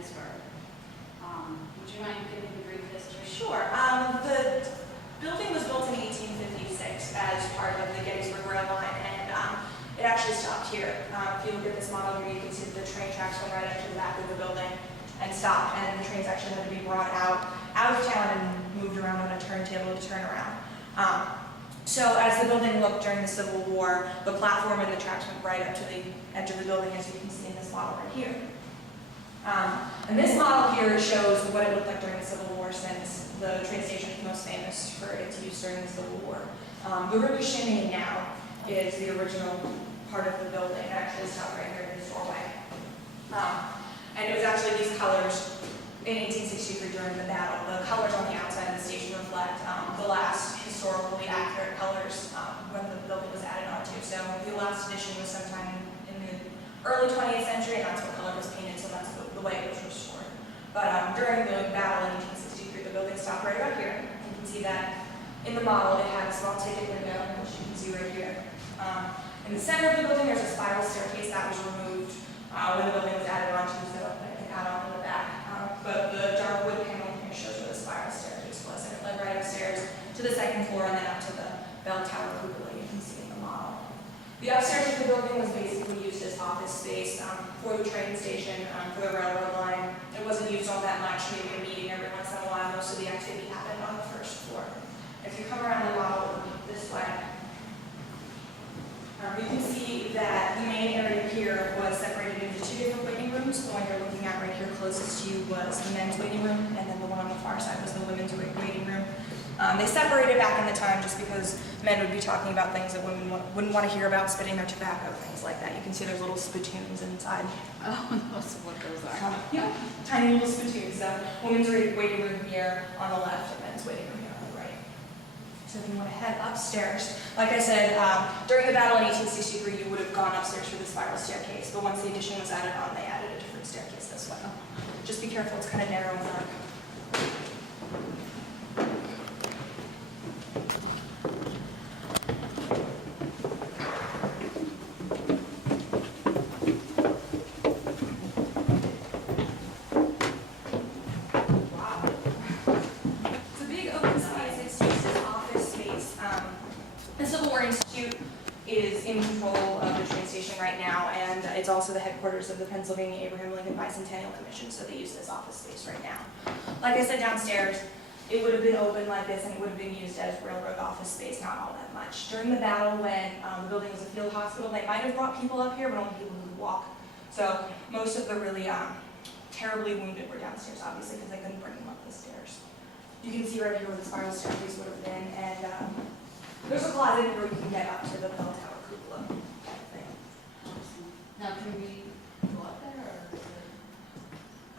Gettysburg. Would you mind giving a brief history? Sure. The building was built in 1856 as part of the Gettysburg Rail Line, and it actually stopped here. If you look at this model here, you can see that the train tracks went right up to the back of the building and stopped, and the trains actually had to be brought out of town and moved around on a turntable to turn around. So as the building looked during the Civil War, the platform and the tracks went right up to the edge of the building, as you can see in this model right here. And this model here shows what it looked like during the Civil War, since the train station is most famous for its use during the Civil War. The room you're standing in now is the original part of the building. It actually stopped right here in this doorway. And it was actually these colors in 1863 during the battle. The colors on the outside of the station reflect the last historically accurate colors when the building was added onto. So the last edition was sometime in the early 20th century, and that's what color was painted, so that's the way it was restored. But during the battle in 1863, the building stopped right about here. You can see that in the model it had a small ticket window, which you can see right here. In the center of the building there's a spiral staircase that was removed when the building was added onto, so it can add on in the back. But the dark wood panel here shows where the spiral staircase was, and it led right upstairs to the second floor and then up to the bell tower cupola you can see in the model. The upstairs of the building was basically used as office space for the train station, for the railroad line. It wasn't used all that much, maybe a meeting every once in a while. Most of the activity happened on the first floor. If you come around the model this way, you can see that the main area here was separated into two different waiting rooms. The one you're looking at right here closest to you was the men's waiting room, and then the one on the far side was the women's waiting room. They separated back in the time just because men would be talking about things that women wouldn't want to hear about, spitting their tobacco, things like that. You can see there's little spittoons inside. Oh, that's what those are. Yeah, tiny little spittoons. So women's waiting room here on the left and men's waiting room here on the right. So if you want to head upstairs, like I said, during the battle in 1863, you would have gone upstairs for the spiral staircase, but once the addition was added on, they added a different staircase this way. Just be careful, it's kind of narrow and dark. It's also the headquarters of the Pennsylvania Abraham Lincoln Bicentennial Commission, so they use this office space right now. Like I said, downstairs, it would have been open like this and it would have been used as railroad office space, not all that much. During the battle, when the building was a field hospital, they might have brought people up here, but only people who could walk. So most of the really terribly wounded were downstairs, obviously, because they couldn't bring them up the stairs. You can see right here where the spiral staircase would have been, and there's a closet where you can get up to the bell tower cupola. Now, can we go up there, or is it?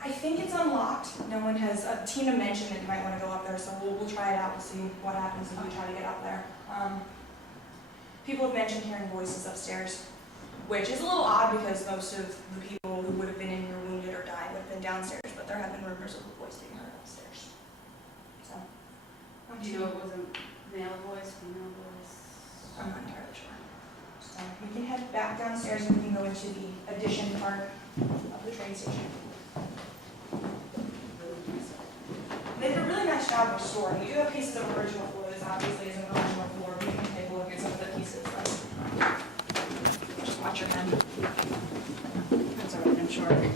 I think it's unlocked. No one has. Tina mentioned that you might want to go up there, so we'll try it out. We'll see what happens if we try to get up there. People have mentioned hearing voices upstairs, which is a little odd because most of the people who would have been in here wounded or dying would have been downstairs, but there have been rumors of a voice being heard upstairs. So, Do you know it was a male voice, female voice? I'm not entirely sure. So we can head back downstairs and we can go into the addition part of the train station. They did a really nice job restoring. We do have pieces of original floor. This obviously is an original floor. We can take a look at some of the pieces. Just watch your hand. That's all right, I'm sure.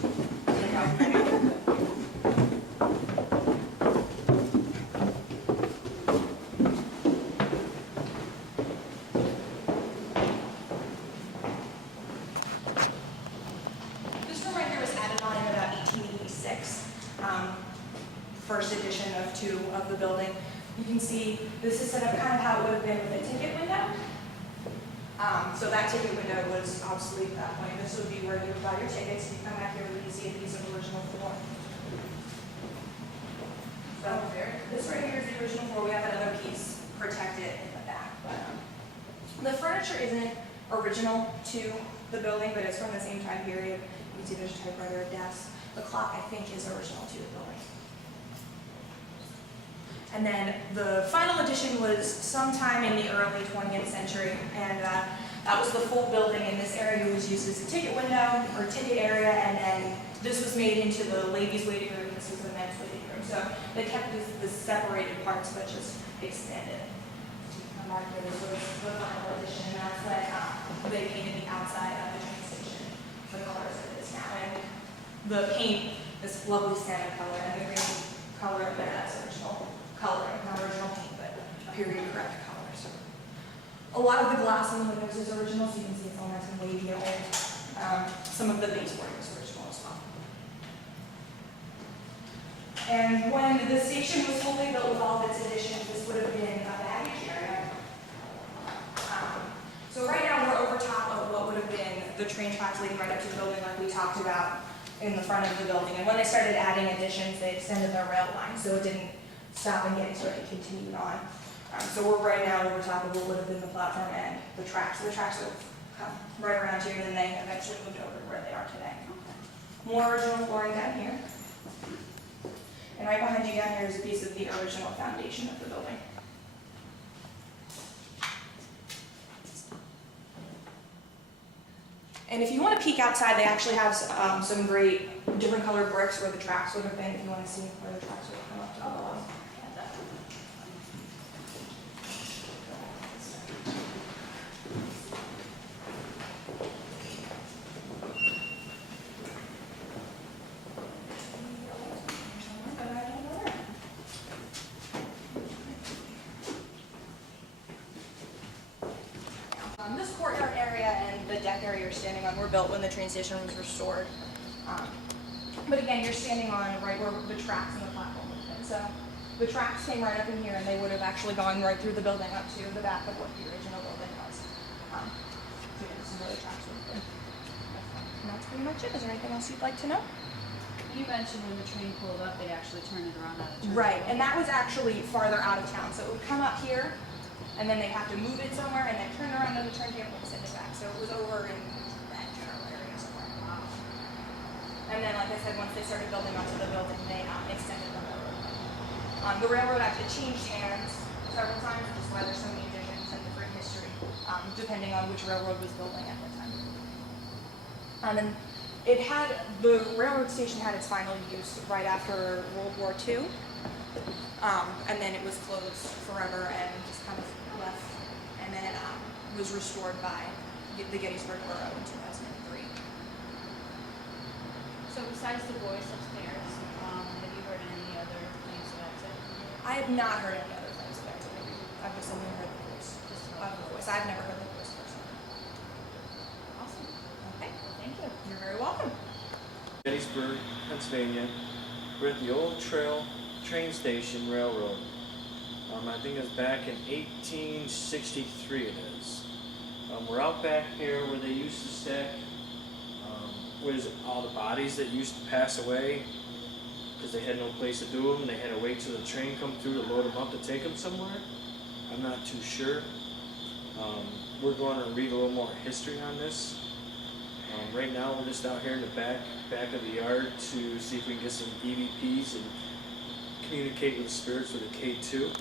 First edition of the building. You can see this is set up kind of how it would have been with a ticket window. So that ticket window was obsolete at that point. This would be where you would buy your tickets. You come back here and you see a piece of original floor. So this right here is the original floor. We have another piece protected in the back. But the furniture isn't original to the building, but it's from the same time period. You can see there's a typewriter, a desk. The clock, I think, is original to the building. And then the final addition was sometime in the early 20th century, and that was the full building, and this area was used as a ticket window or ticket area, and then this was made into the ladies' waiting room, this was the men's waiting room. So they kept the separated parts, but just expanded. Come back here, this was the final addition, and that's when they painted the outside of the train station the colors it is now. And the paint, this lovely salmon color, and the green color up there, that's original coloring, not original paint, but period correct color. So a lot of the glass in the windows is original, so you can see it's all nice and wavy and old. Some of the baseboard is original as well. And when the station was fully built with all of its additions, this would have been a baggage area. So right now we're over top of what would have been the train tracks leading right up to the building like we talked about in the front of the building. And when they started adding additions, they extended their rail line, so it didn't stop and Gettysburg, it continued on. So we're right now over top of what would have been the platform and the tracks. So the tracks would have come right around here, and then they eventually moved over to where they are today. More original flooring down here. And right behind you down here is a piece of the original foundation of the building. And if you want to peek outside, they actually have some great different colored bricks where the tracks would have been, if you want to see where the tracks would have come up to the bottom. This courtyard area and the deck area you're standing on were built when the train station was restored. But again, you're standing on right where the tracks and the platform would have been. So the tracks came right up in here, and they would have actually gone right through the building up to the back of what the original building was. So yeah, this is where the tracks would have been. And that's pretty much it. Is there anything else you'd like to know? You mentioned when the train pulled up, they actually turned it around out of town. Right, and that was actually farther out of town. So it would come up here, and then they'd have to move it somewhere, and then turn around on the turntable and send it back. So it was over in that general area somewhere. Wow. And then, like I said, once they started building onto the building, they extended the railroad. The railroad actually changed hands several times, which is why there's so many additions and different history, depending on which railroad was building at the time. And the railroad station had its final use right after World War II. And then it was closed forever and just kind of left, and then was restored by the Gettysburg Borough in 2003. So besides the voice upstairs, have you heard any other things about it? I have not heard any other things about it. I've just only heard the voice. Just Of the voice. I've never heard the voice personally. Awesome. Okay. Well, thank you. You're very welcome. Gettysburg, Pennsylvania. We're at the old train station railroad. I think it's back in 1863 it is. We're out back here where they used to stack all the bodies that used to pass away because they had no place to do them. They had to wait till the train come through to load them up to take them somewhere. I'm not too sure. We're going to read a little more history on this. Right now we're just out here in the back of the yard to see if we can get some EVPs and communicate with the spirits with a K2.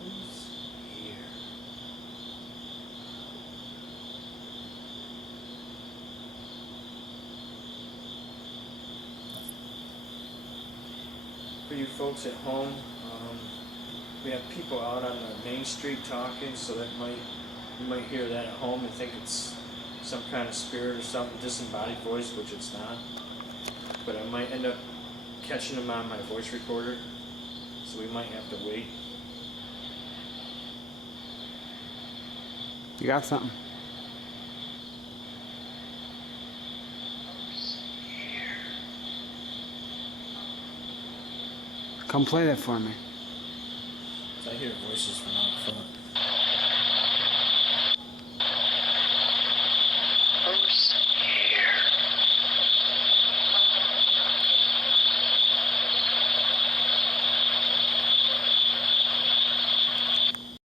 Who's here? For you folks at home, we have people out on the main street talking, so you might hear that at home and think it's some kind of spirit or something, disembodied voice, which it's not. But I might end up catching them on my voice recorder, so we might have to wait. You got something? Come play that for me. So I hear voices from out front.